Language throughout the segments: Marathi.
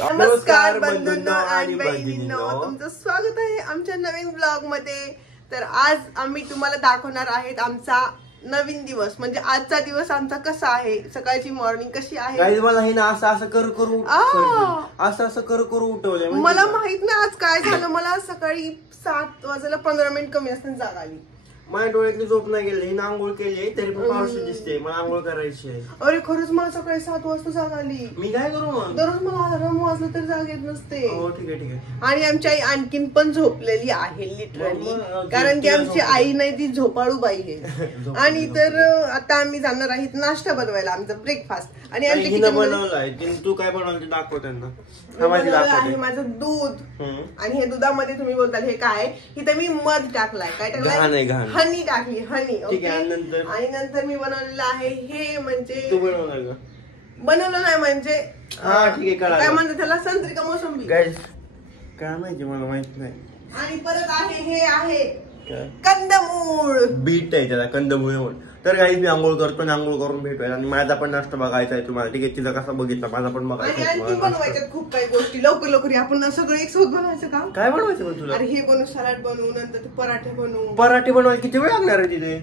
नमस्कार बंधूंनो आणि बहिणींनो, तुमचं स्वागत आहे आमच्या नवीन ब्लॉग मध्ये। तर आज आम्ही तुम्हाला दाखवणार आहेत आमचा नवीन दिवस, म्हणजे आजचा दिवस आमचा कसा आहे, सकाळची मॉर्निंग कशी आहे। मला हे ना असं करू उठवलंय। मला माहित नाही आज काय झालं, मला सकाळी 7 वाजायला 15 मिनिट कमी असताना जाग आली। माझ्या डोळ्यातली झोप नाही गेली, हिने आंघोळ केली तरी पण पावशी दिसते, मला आंघोळ करायची आहे। अरे खरंच मला सकाळी 7 वाजता जाग आली। मी काय करू मग, दररोज मला अलार्म वाजलं तर जाग येत नसते। हो ठीक आहे। आणि आमची आई आणखीन पण झोपलेली आहे लिटरली, कारण की आमची आई नाही ती झोपाळू बाई आहे। आणि तर आता आम्ही जाणार आहेत नाश्ता बनवायला, आमचा ब्रेकफास्ट। आणि आमच्या किचन बनवलाय, तू काय बनवलं ते दाखव त्यांना। आहे माझं दूध, आणि हे दुधामध्ये तुम्ही बोलताल हे काय, इथे मी मध टाकलाय, काय टाकलाय, हनी टाकली, हनी। आणि नंतर मी बनवलेलं आहे हे, म्हणजे तू बनवलं नाही म्हणजे ठीक आहे, काय म्हणतात त्याला, संत्री का मोसंबी काय माहिती, मला माहित नाही। आणि परत आहे हे आहे कंदमूळ, बीट आहे त्याला, कंदमूळ म्हणून। तर काही मी आंघोळ करतो आणि आंघोळ करून भेटूया, आणि माझा पण नाश्ता बघायचा आहे तुम्हाला, ठीक आहे? तिचा कसा बघितला, माझा पण बघायचा आहे। बनवायच्यात खूप काही गोष्टी, लवकर आपण सगळं एक सोबत बनवायचं का? काय बनवायचं तुला? अरे हे बनवू, सलाड बनवू, नंतर ते पराठे बनवायला किती वेळ लागणार आहे तिथे?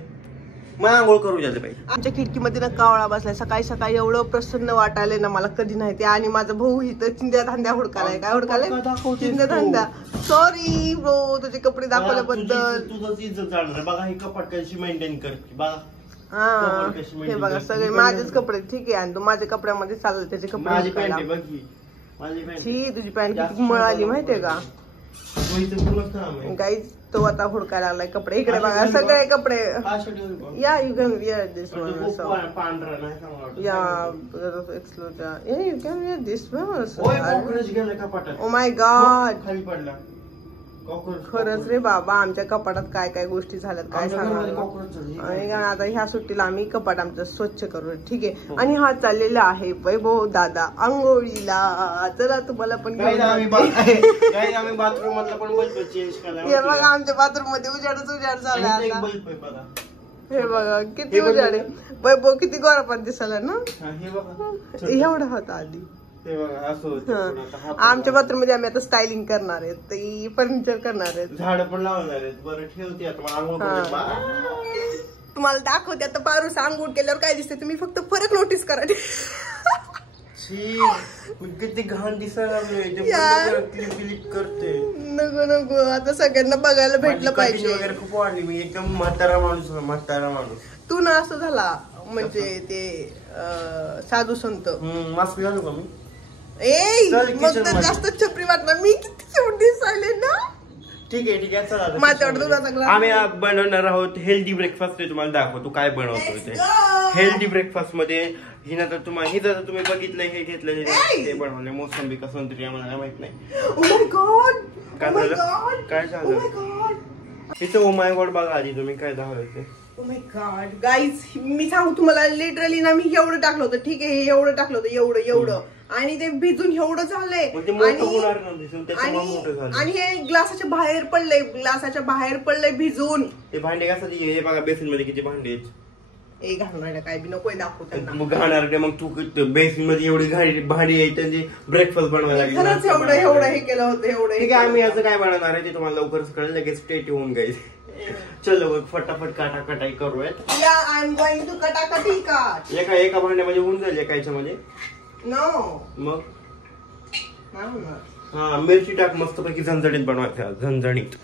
मग आंघोळ करू झाले पाहिजे। आमच्या खिडकीमध्ये ना कावळा बसलाय, सकाळी एवढं प्रसन्न वाटायला ना मला, कधी नाही ते। आणि माझा भाऊ इथं चिंध्या धांद्या हुडकालाय, काय हुडकालाय, चिंध्या धांद्या। सॉरी ब्रो, तुझे कपडे दाखवल्याबद्दल। तुझं इज्जत जाणार बघा, हे कपाट कशी मेंटेन करते बघा। हे बघा सगळे माझेच कपडे, ठीक आहे? आणि तू माझ्या कपड्यामध्ये चाललं, त्याचे कपडे तुझी पॅन्ट किती मळाली माहितीये का गाईज? तो आता हुडकायला लागलाय कपडे, इकडे बघा सगळे कपडे। या you can wear this one, या you can wear this one. Oh my god, खरंच रे बाबा, आमच्या कपाटात काय काय गोष्टी झाल्यात काय सांगणार। आणि आता ह्या सुट्टीला आम्ही कपाट आमचं स्वच्छ करू, ठीक आहे? आणि हा चाललेला आहे वैभव दादा आंघोळीला। चला तुम्हाला पण बाथरूम मधला पण बल्ब चेंज केला, हे बघा आमच्या बाथरूम मध्ये उजाड झालाय आता। हे बघा किती उजाड आहे, वैभव किती गोरापात दिसायला ना, एवढा होता आधी। आमच्या बाथरूम मध्ये आम्ही आता स्टायलिंग करणार आहेत, ते फर्निचर करणार आहेत, झाड पण लावणार आहेत। बरं ठेवते आता, तुम्हाला दाखवते आता पारूस आंघोळ केल्यावर काय दिसते, तुम्ही फक्त फरक नोटीस करा। किती घाण दिसायला क्लिप करते, नको आता सगळ्यांना बघायला भेटलं पाहिजे वगैरे खूप वाढली, मी एकदम म्हातारा माणूस। तू ना असं झाला म्हणजे ते साधू संत। मास्क घालू का मी? मग तर जास्त छपरी वाटणार, मी किती छोटी दिसायले ना। ठीक आहे चला, माझ्यावर दुधाचा ग्लास। आम्ही बनवणार आहोत हेल्दी ब्रेकफास्ट, तुम्हाला दाखवतो काय बनवतोय ते। हेल्दी ब्रेकफास्ट मध्ये हिनं तर तुम्ही बघितलंय, हे घेतलं, ते बनवलंय मोसंबी का संत्री, आम्हाला काय माहित नाही। ओ माय गॉड, काय झालं तिथं? ओ माय गॉड बघा आधी तुम्ही काय दाखवलं ते। ओ माय गॉड गाईज, मी सांगू तुम्हाला, लिटरली ना मी एवढं टाकलं होतं, ठीक आहे? हे एवढं टाकलं होतं, एवढं आणि ते भिजून एवढं झालंय, आणि हे ग्लासाच्या बाहेर पडलंय भिजून। ते भांडे कशाचे? हे बघा बेसिन मध्ये किती भांडे आहेत। घालणार काय बी नको दाखवतात, मग घालणार मग तू बेसिन मध्ये एवढी भांडी आहे, त्यांची ब्रेकफास्ट बनवायला खरंच एवढं हे केलं होतं, एवढं। ठीक आहे, आम्ही याचं काय बनवणार आहे ते तुम्हाला लवकरच कळेल, लगेच स्टेट होऊन गाईज। चलो फटाफट काटाकटाई करूयात। एका भांड्यामध्ये होऊन जाईल, एका याच्यामध्ये मग मिरची टाक, मस्त पैकी झणझणीत बनवायचं, झणझणीत।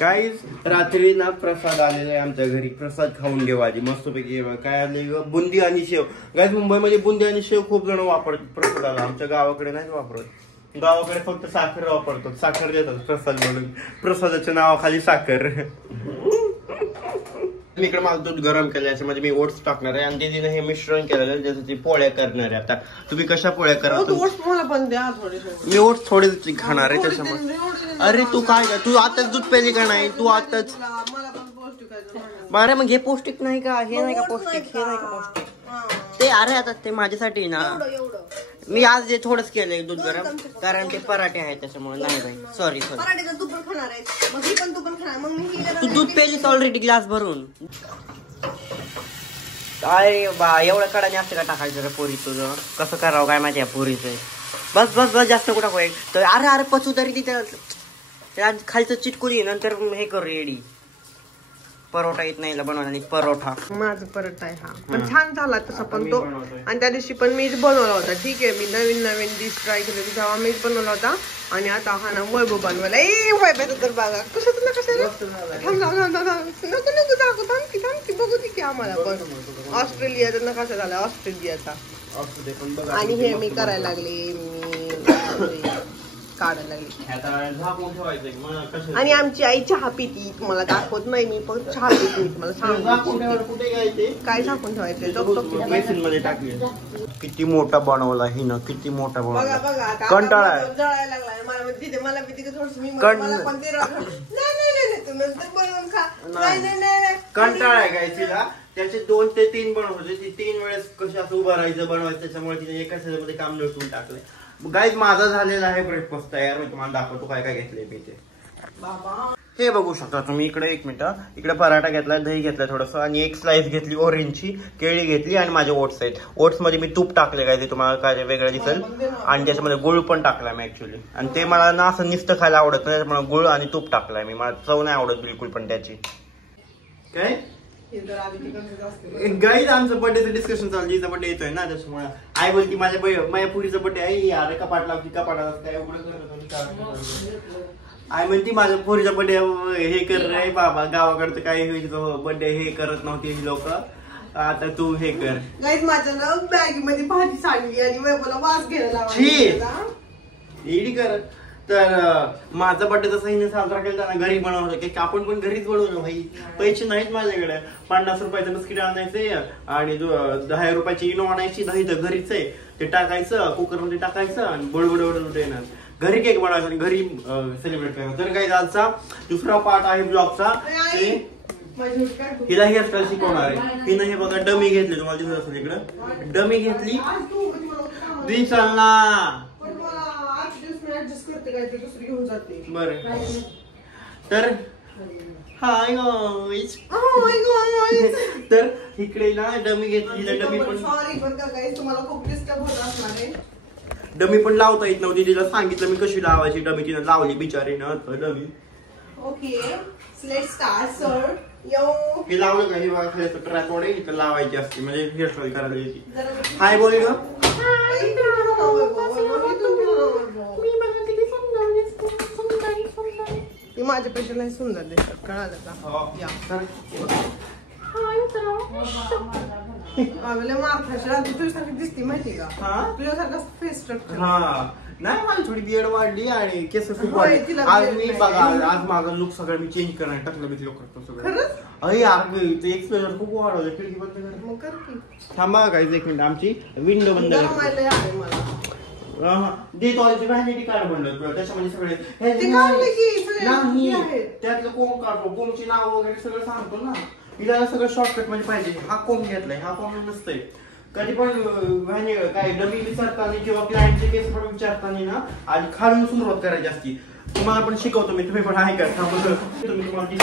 गाईज रात्री ना प्रसाद आलेला आहे आमच्या घरी, प्रसाद खाऊन घेऊ आधी मस्त पैकी। काय आले, बुंदी आणि शेव। गाईज मुंबईमध्ये बुंदी आणि शेव खूप जण वापरतात प्रसादाला, आमच्या गावाकडे नाही वापरत, गावाकडे फक्त साखर वापरतात, साखर देतात प्रसाद म्हणून, प्रसादाच्या नावाखाली साखर। इकडे मला दूध गरम केलं, याच्यामध्ये मी ओट्स टाकणार आहे, आणि दीदीने हे मिश्रण केलेलं आहे, ज्याचं ती पोळ्या करणार आहे। आता तुम्ही कशा पोळ्या करा, मी ओट्स थोडे खाणार आहे त्याच्यामध्ये। अरे तू काय का, तू आताच दूध प्यायली का नाही? तू आताच, बरं मग हे पौष्टिक नाही का? हे नाही का पौष्टिक? हे नाही का पौष्टिक? ते अरे आता ते माझ्यासाठी ना, मी आज जे थोडंच केलंय दूध गरम, कारण ते पराठे आहेत त्याच्यामुळे। नाही बाई, सॉरी तू दूध प्यायलीस ऑलरेडी ग्लास भरून। अरे बा एवढ्या कडाने असते का टाकायचं रे पोरी तुझं कसं करावं काय माझ्या पोरीचं बस बस बस जास्त कुठं होईल तर अरे पचू तरी तिथे खालचं चिटकून नंतर हे कर रेडी परोठा येत नाही बनवणार परोठा माझा परोठा आहे हा पण छान झाला तसा पण तो आणि त्या दिवशी पण मीच बनवला होता ठीक आहे मी नवीन डिश ट्राय केली होती तेव्हा मीच बनवला होता आणि आता हा ना वैभव बनवायला वैभव तर बघा कसं थांबकी बघू दे की आम्हाला पण ऑस्ट्रेलियाचा ना कसा झाला ऑस्ट्रेलियाचा आणि हे मी करायला लागले मी काढायला लागली आणि आमची आई चहा पिती तुम्हाला दाखवत नाही मी पण चहा पिती तुम्हाला सांगते काय झाकून ठेवायचं किती मोठा बनवला ही ना किती मोठा बनवला कंटाळा जळायला लागला मला तिथे मला भीती थोडस मी कंटाळा आहे काय तिला त्याचे 2 ते 3 बनवते ती 3 वेळेस कशी असं उभं राहायचं बनवायचं त्याच्यामुळे तिने एकाच ह्याच्यामध्ये काम निवडून टाकलंय गाईज माझा झालेला आहे ब्रेकफास्ट तयार मी तुम्हाला दाखवतो काय काय घेतलंय मी ते हे बघू शकता तुम्ही इकडे 1 मिनिट इकडे पराठा घेतलाय दही घेतलाय थोडस आणि एक स्लाइस घेतली ऑरेंजची केळी घेतली आणि माझे ओट्स आहेत ओट्स मध्ये मी तूप टाकले काय ते तुम्हाला काय वेगळं दिसेल आणि त्याच्यामध्ये गुळ पण टाकलाय मी ऍक्च्युली आणि ते मला ना असं नुसतं खायला आवडत नाही त्याच्यामुळे गुळ आणि तूप टाकलाय मी मला चव नाही आवडत बिलकुल पण त्याची काय गाईज आमचं बर्थडेचं डिस्कशन चालू हिचा बर्थडे येतोय ना त्याच्यामुळे आई बोलती माझ्या पुरीचा बर्थडे आहे यार कपाट लावती कपाटाला काय आई म्हणती माझ्या पोरीचा बर्थडे हे कर रे बाबा गावाकडचं काय बर्थडे हे करत नव्हती ही लोक आता तू हे कर गाईज माझ्या ना बॅग मध्ये भाजी सांडली आणि मला वास घ्यायला लावला एडी कर तर माझा बर्थडे तसा हिने साजरा केला ना घरी बनवलं केक आपण पण घरीच बनवलं भाई पैसे नाहीत माझ्याकडे 50 रुपयाचं बिस्किट आणायचे आणि 10 रुपयाची इनो आणायची दही तर घरीच आहे ते टाकायचं कुकर मध्ये टाकायचं आणि बडबड येणार घरी केक बनवायचा आणि घरी सेलिब्रेट करायचं तर काही आजचा दुसरा पार्ट आहे ब्लॉगचा हिला हेअरस्टाईल शिकवणार आहे हिनं हे बघा डमी घेतली तुम्हाला दिसत असेल इकडं डमी घेतली दिसाल ना बर तर हाय गाईज तर इकडे ना डमी घेतली डमी पण सॉरी पण गाईज तुम्हाला खूप डिस्टर्ब होत असणार आहे डमी पण लावता येत नव्हती तिला सांगितलं मी कशी लावायची डमी तिने लावली बिचारीनं dummy okay let's start sir यो हे लावलं का हे बघा ट्रॅपॉड आहे इथं लावायची असते म्हणजे हेअरस्टाईल करायला येते हाय बोल ग ती माझ्यापेक्षा नाही सुंदर दिसतात कळालं का तुझ्यासारखी दिसती माहिती का तुझ्यासारखं फेस स्ट्रक्चर नाही माझी थोडी बियर्ड वाढली आणि केस खूप वाढली आज मी बघा आज माझा लुक सगळं मी चेंज करायला टाकलं मी लोक करतो सगळं अरे यार एक्सप्लोजर खूप वाढवलं खिडकी बंद कर थांबा काही 1 मिनिट आमची विंडो बंद व्हॅनिटी कार्ड बनलं त्याच्यामध्ये सगळे त्यातलं कोंब काढतो कोंबची नाव वगैरे सगळं सांगतो ना तिला सगळं शॉर्टकट मध्ये पाहिजे हा कोंब घेतलाय हा कोंब नसतंय कधी पण काय डमी विचारताना किंवा क्लायंटचे केस पण विचारताना ना आधी खालून सुरुवात करायची असती तुम्हाला पण शिकवतो मी तुम्ही पण आहे का तुम्ही तुम्हाला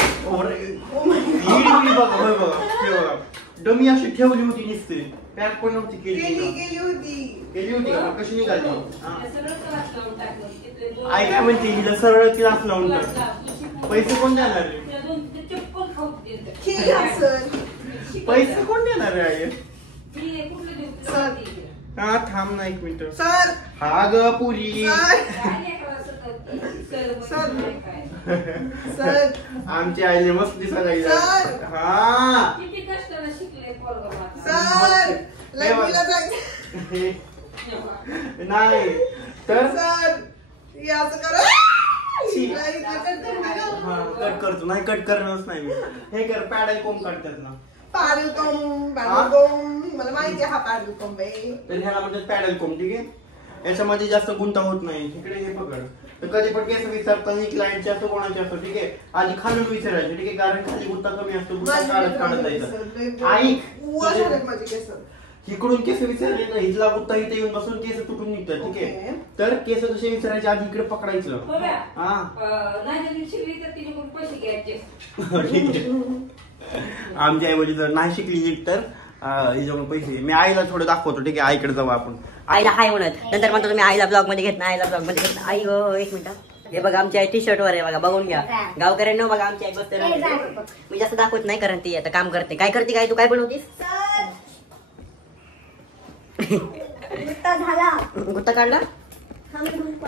डमी अशी ठेवली होती निसते पॅक पण नव्हती केली होती का कशी निघाली आई काय म्हणते हिला सरळ क्लास लावून पैसे कोण देणार पैसे कोण देणार आहे हा थांब ना 1 मिनिट सर हा ग पुरी आमची आईने मस्त दिसायला हा नाही तर कट करतो नाही कट करणारच नाही मी हे कर पॅडल कोंब काढतात ना पॅडल कोंब मला माहिती आहे हा पॅडल कोंब आहे तर ह्याला म्हणतात पॅडल कोंब ठीक आहे याच्यामध्ये जास्त गुंता होत नाही इकडे हे पकड तर कधी पण केस विचारताना क्लायंटचे असतो कोणाचे असतो ठीक आहे आधी खालून विचारायचे ठीक आहे कारण खाली गुंता कमी असतो गुंता काढत जायचं ऐक इकडून केस विचारले ना इथला गुत्ता इथे येऊन बसून केस तुटून निघतात ठीक आहे तर केस जसे विचारायचे आधी इकडे पकडायचं आमच्या ऐवजी जर नाही शिकली नीट तर हिच्याकडून पैसे. मी आईला थोडं दाखवतो, ठीक आहे, आईकडे जाऊ आपण. आईला हाय म्हणत नंतर म्हणतो तुम्ही आईला ब्लॉग मध्ये घेत नाही, आईला ब्लॉग मध्ये घेत नाही. आई गो, एक मिनिट. हे बघा आमच्या टी शर्ट वर आहे बघा, बघून घ्या गावकऱ्यांना. बघा आमची आई बसते. मी जास्त दाखवत नाही कारण ती आता काम करते. काय करते, काय तू काय बनवतीस? गुत्ता काढला.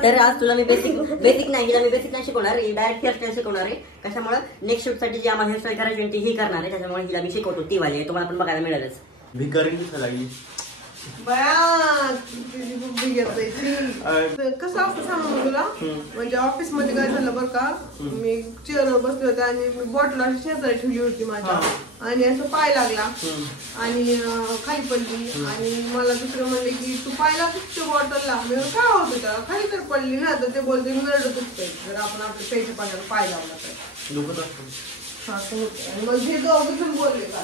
तर आज तुला मी बेसिक नाही, हिला मी बेसिक नाही शिकवणार, डायरेक्ट हेअरस्टाईल शिकवणार आहे. कशामुळे नेक्स्ट शूट साठी जी आम्हाला हेअरस्टाईल करायची ती ही करणार आहे, त्याच्यामुळे हिला मी शिकवतो. ती वाली तुम्हाला पण बघायला मिळेलच. भिकारी लागली कसं असतं सांगू तुला. म्हणजे ऑफिस मध्ये काय झालं बरं का, मी चेअरवर बसले होते आणि मी बॉटल अशी शेजारी ठेवली होती माझ्या, आणि असं पाय लागला आणि खाली पडली. आणि मला दुसरं म्हणले की तू पायला फक्त बॉटलला. मी काय होतं त्याला, खाली तर पडली ना. तर ते बोलते मी रडतच पाहिजे जर आपण आपल्या प्यायच्या पाण्याला पाय लावला तर. मग हे दोघं बोलले का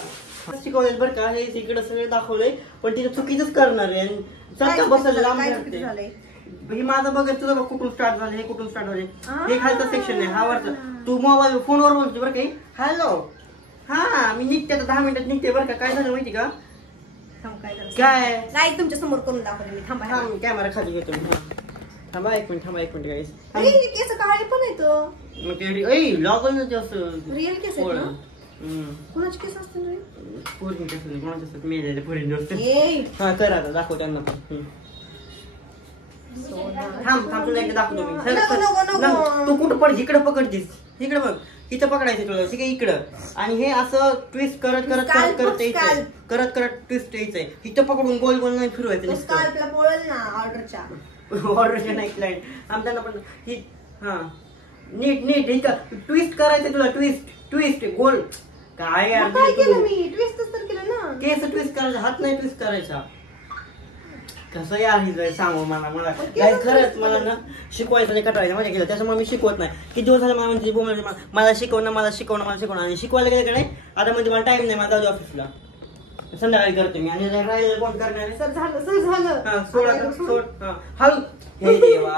शिकवलेत बरं का, हे तिकडे सगळे दाखवलंय, पण तिथे चुकीच करणार आहे. आणि चक्का बसायला हे माझं बघ, तुझं बघ कुठून स्टार्ट झालं, हे कुठून स्टार्ट झाले. हे खालचं सेक्शन आहे, हा वरचं. तू मोबाईल फोनवर बोलतो बरं काही. हॅलो, हा मी निघते आता 10 मिनिटात निघते बरं का. काय झालं माहिती का, काय नाही तुमच्या समोर करून दाखवले मी. थांबा, कॅमेरा खाली घेतो. थांबा एक मिनिट गाईस. केस काळे पण येतो लॉगल ना जास्त रिअल केस आहेत ना. कोणाचे केस असतील रे? पोरी कसं कोणाचे असतात, मेलेले पोरी असते. हा कर आता, दाखव त्यांना पण. थांब तुला एकदा दाखवतो मी. तू कुठं पड, इकडे पकडतीस, इकडे बघ, इथं पकडायचं तुला, ठीक आहे, इकडं. आणि हे असं ट्विस्ट करत ट्विस्ट यायचंय. इथं पकडून गोल गोल नाही फिरवायचं. ऑर्डरच्या नाही क्लायंट आमच्याला पण. हा नीट इथं ट्विस्ट करायचं तुला, ट्विस्ट गोल. काय केस ट्विस्ट करायचा, हात नाही ट्विस्ट करायचा. कसं यार ही सांगू मला काय खरंच मला ना शिकवायचं नाही, कटायचं माझ्या केलं, त्याच्यामुळे मी शिकवत नाही. किती दिवस झाले मला म्हणते मला शिकवणं आणि शिकवायला गेलं का नाही. आता म्हणजे मला टाइम नाही, मला जाऊ ऑफिसला, संध्याकाळी करते मी. आणि राहिलेलं कोण करणार आहे. सोड हळू. हे देवा,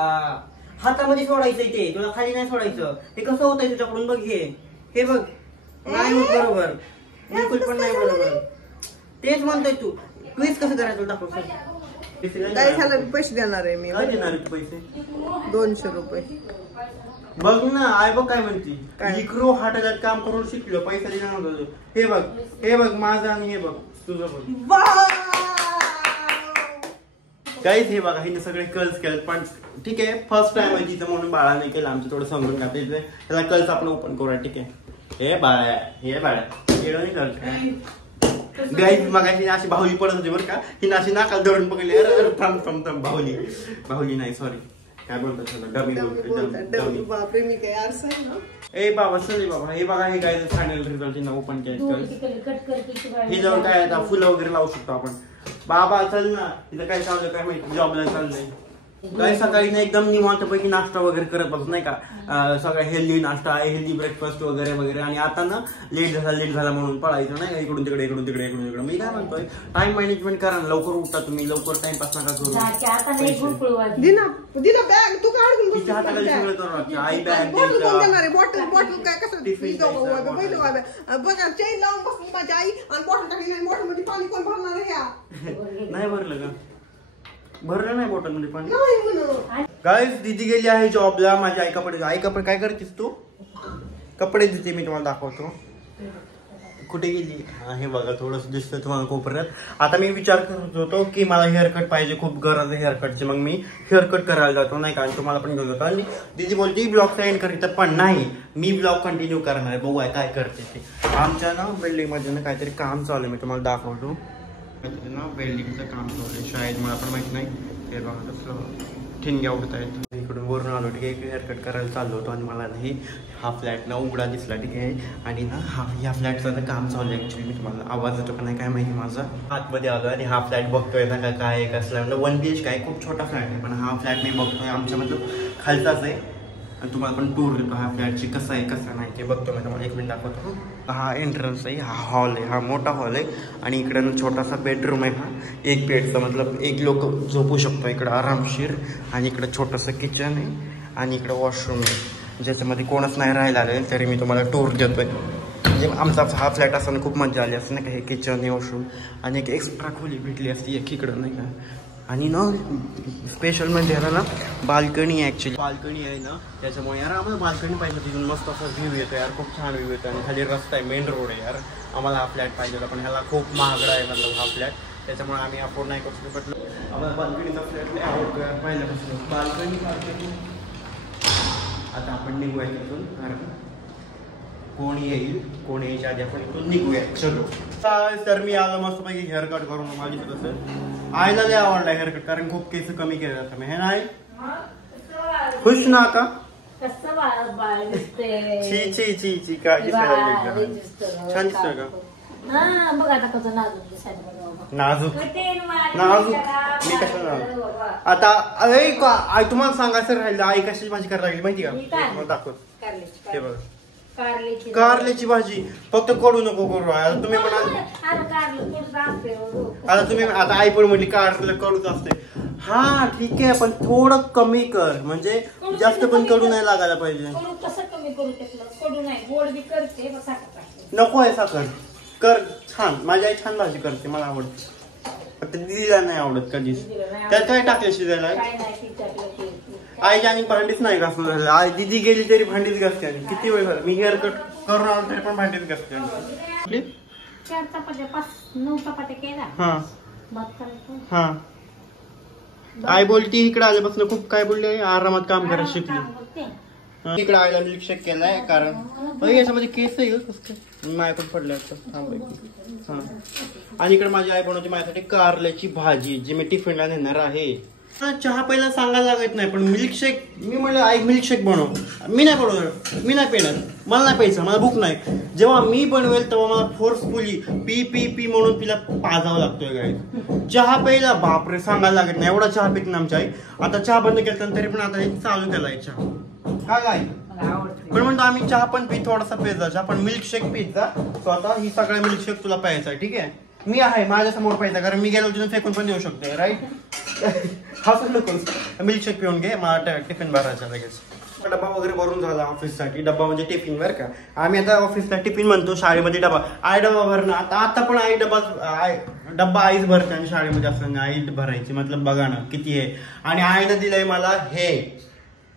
हातामध्ये सोडायचं ते, तुला खाली नाही सोडायचं. हे कसं होतंय तुझ्याकडून बघ. हे बघ, नाही होत बरोबर, बिलकुल पण नाही बरोबर. तेच म्हणतोय तू. ट्विस्ट कसं करायचं दाखव. काय झालं, पैसे देणार आहे मी. काय देणार पैसे? 200 रुपये. बघ ना, आई बघ काय म्हणती. इकडो हाटाच्यात काम करून शिकलो, पैसा देणार नव्हतं. हे बघ माझं आणि हे बघ तुझं बघ. काहीच हे बघा, हिने सगळे कर्ल्स केले, पण ठीक आहे, फर्स्ट टाइम आहे तिथं म्हणून बाळाने केलं. आमचं थोडं समजून घातलं, त्याला कर्ल्स आपण ओपन करूया, ठीक आहे. हे बाळा येडं नाही करत गाईज. मग अशी बाहुली पडत होती बरं का, हिने अशी नाकाला धरून पकडली. अरे थांब बाहुली नाही, सॉरी, काय बोलतात डमी. बापरे, मी काय आरसा आहे ना. ए बाबा चल बाबा. हे बघा, हे काय फायनल रिझल्ट ओपन केलं. हे जाऊन काय आता फुलं वगैरे लावू शकतो आपण. बाबा चल ना, तिथं काय चाललंय काय माहिती, जॉबला चाललंय काय. सकाळी ना एकदम निवांत पैकी नाश्ता वगैरे करत बसत नाही का, सगळं हेल्दी नाश्ता, हेल्दी ब्रेकफास्ट वगैरे. आणि आता ना लेट झाला म्हणून पळायचं नाही, इकडून तिकडे. मी काय म्हणतोय, टाइम मॅनेजमेंट करा ना, लवकर उठता तुम्ही, लवकर टाइमपास नका करू. दिना बॅग तू काढून तिच्या हाताखाली सगळं करू. आई बॅग बॉटल काय कसं बघा, चेन लावून बसली माझी आई आणि बॉटल टाकली नाही. बॉटल मध्ये पाणी कोण भरणार आहे? नाही भरलं का? भरलं नाही बॉटल मध्ये पाणी. गाईस दीदी गेली आहे जॉबला. माझी आई कपडे काय करतेस तू? कपडे देते मी तुम्हाला दाखवतो. कुठे गेली? हे बघा, थोडस दिसतं तुम्हाला कोपऱ्यात. आता मी विचार करत होतो की मला हेअरकट पाहिजे, खूप गरज आहे हेअरकटची. मग मी हेअरकट करायला जातो नाही का, आणि तुम्हाला पण घेऊन जातो. आणि दीदी बोलते ब्लॉग एंड करीत, पण नाही, मी ब्लॉग कंटिन्यू करणार आहे. बघूया काय करते ते. आमच्या ना बिल्डिंग मध्ये ना काहीतरी काम चालू आहे, मी तुम्हाला दाखवतो. ना वेल्डिंगचं काम चालू आहे शाळेत, मला पण माहित नाही. हे बघा कसं ठिणग्या उडत आहेत. इकडून वरून आलो, ठीक आहे, हेअरकट करायला चाललो होतो. आणि मला नाही हा फ्लॅट ना उघडा दिसला, ठीक आहे. आणि ना ह्या फ्लॅटचं ना काम चालू आहे ॲक्च्युली. मी तुम्हाला आवाज येतो का नाही काय माहिती. माझा आतमध्ये आलो आणि हा फ्लॅट बघतोय ना काय कसला, म्हणजे 1 BHK आहे, खूप छोटा फ्लॅट आहे. पण हा फ्लॅट मी बघतोय आमच्या मतलब खालचाच आहे. आणि तुम्हाला पण टूर देतो हा फ्लॅटची, कसं आहे कसं नाही ते बघतो मी तुम्हाला. 1 मिनिट दाखवतो. हा एंट्रन्स आहे, हा हॉल आहे, हा मोठा हॉल आहे. आणि इकडं छोटासा बेडरूम आहे. हा 1 बेडचा, मतलब 1 लोक झोपू शकतो इकडं आरामशीर. आणि इकडं छोटंसं किचन आहे आणि इकडं वॉशरूम आहे, ज्याच्यामध्ये कोणच नाही राहिला आलं तरी मी तुम्हाला टूर देतोय. म्हणजे आमचा हा फ्लॅट असताना खूप मजा आली असते ना का, हे किचन हे वॉशरूम आणि एक एक्स्ट्रा खोली भेटली असती एकीकडं नाही का. आणि ना स्पेशल म्हणजे ह्याला ना बाल्कनी आहे, ॲक्च्युली बाल्कनी आहे ना त्याच्यामुळे यार आम्हाला बाल्कनी पाहिजे. तिथून मस्त असा व्ह्यू येतो यार, खूप छान व्ह्यू येतो आणि खाली रस्ता आहे, मेन रोड आहे यार. आम्हाला हा फ्लॅट पाहिजे होता पण ह्याला खूप महागडा आहे मतलब हा फ्लॅट, त्याच्यामुळे आम्ही अफोर्ड नाही करू शकत. म्हटलं आम्हाला बाल्कनीचा फ्लॅट नाही आवडतो यार पहिल्यापासून. बाल्कनी आता आपण निघूया तिथून, कोण येईल कोण यायच्या आधी आपण इथून निघूया. चलो तर मी आलो मस्तपैकी हेअरकट करून. माझी तसं आईला लय आवडला हेअरकट कारण खूप केस कमी केले जातात. हे नाही खुश ना का ची ची ची ची काय छान दिसतोय का नाजूक नाजूक मी कसं आता अरे तुम्हाला सांगायचं राहिलं आई कशाची भाजी करायला लागली माहिती का दाखवत ते बघ कारल्याची भाजी. फक्त कडू नको करू. आता तुम्ही म्हणाल आता तुम्ही आता आई पण म्हटली कारलं कडूच असते. हा ठीक आहे पण थोडं कमी कर म्हणजे जास्त पण कडू नाही लागायला पाहिजे. नको आहे साखर कर छान. माझी आई छान भाजी करते मला आवडते. फक्त दिदीला नाही आवडत कधीच. त्यात काय टाकले शिजायला आई आणि भांडीच नाही घासून झालं. आई दिदी गेली तरी भांडीच घासते आणि किती वेळ झाला मी हेअर कट करून आलो तरी पण भांडीच घासते. हा आई बोलती इकडे आल्यापासून खूप काय बोलली आरामात काम करायला शिकली. इकडे आईला मिल्कशेक केलाय कारण याच्यामध्ये केस आहे कसं काय माझ्याकडून पडलं हा. आणि इकडे माझी आई बनवते माझ्यासाठी कारल्याची भाजी जी मी टिफिनला नेणार आहे. चहा पहिला सांगायला लागत नाही पण मिल्कशेक मी म्हणलं आई मिल्कशेक बनव. मी नाही बनवणार मी नाही पिणार मला नाही प्यायचं मला भूक नाही. जेव्हा मी बनवेल तेव्हा मला फोर्सफुली पी पी पी म्हणून तिला पाजावं लागतोय गाई. चहा पहिला बापरे सांगायला लागत नाही एवढा चहा पित नाही आमची आई. आता चहा बंद केला तरी पण आता चालू केलाय चहा काय काय पण म्हणतो आम्ही चहा पण पी थोडासा पिझ्झा चहा पण मिल्कशेक पिझ्झा. सो आता ही सगळ्या मिल्कशेक तुला प्यायचा ठीक आहे. मी आहे माझ्या समोर प्यायचा कारण मी गेलो तिथून फेकून पण देऊ शकते राईट. हा पण नको मिल्कशेक पिऊन घे मला टिफिन भरायचा लगेच. डब्बा वगैरे भरून झाला ऑफिससाठी. डब्बा म्हणजे टिफिन बरं का. आम्ही आता ऑफिसला टिफिन म्हणतो शाळेमध्ये डबा. आई डबा भरणं आता पण आई डब्बा आईच भरते आणि शाळेमध्ये असताना आई भरायची मतलब बघा ना किती आहे. आणि आईनं दिलंय मला हे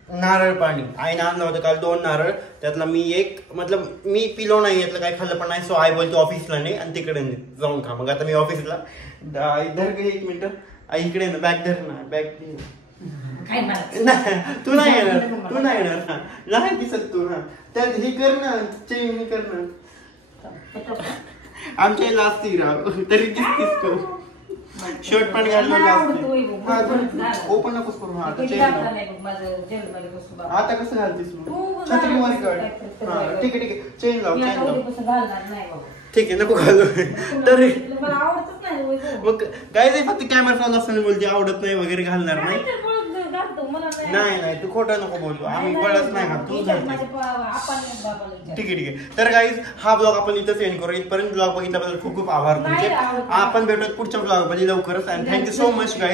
नारळ पाणी. आईने आणलं होतं काल 2 नारळ त्यातला मी एक मतलब मी पिलो नाही यातलं काही खाल्लं पण नाही. सो आई बोलतो ऑफिसला नाही आणि तिकडे जाऊन खा. मग आता मी ऑफिसला धर गे 1 मिनिट आई इकडे ना बॅग धर ना बॅग तू नाही येणार तू नाही येणार हा नाही दिसत तू हा त्यात हे कर ना चेन कर ना आमच्या लास्ट राव तरी दिसतीस तू. शर्ट पण घालणार ओपन नकोस करू. आता कसं घालतीस छत्री वर काढ. ठीक आहे ठीक आहे चेन लाव ठीक आहे नको घालू. तरी मग काय ते फक्त कॅमेरा चालू असताना बोलते आवडत नाही वगैरे घालणार नाही. नाही नाही तू खोटं नको बोलतो आम्ही बळच नाही घालतो तू घालते. ठीक आहे ठीक आहे. तर गाईज हा ब्लॉग आपण इथं सेंड करू. इथपर्यंत ब्लॉग बघितल्याबद्दल खूप खूप आभार तुमचे. आपण भेटूयात पुढच्या ब्लॉग मध्ये लवकरच. And thank you so much guys.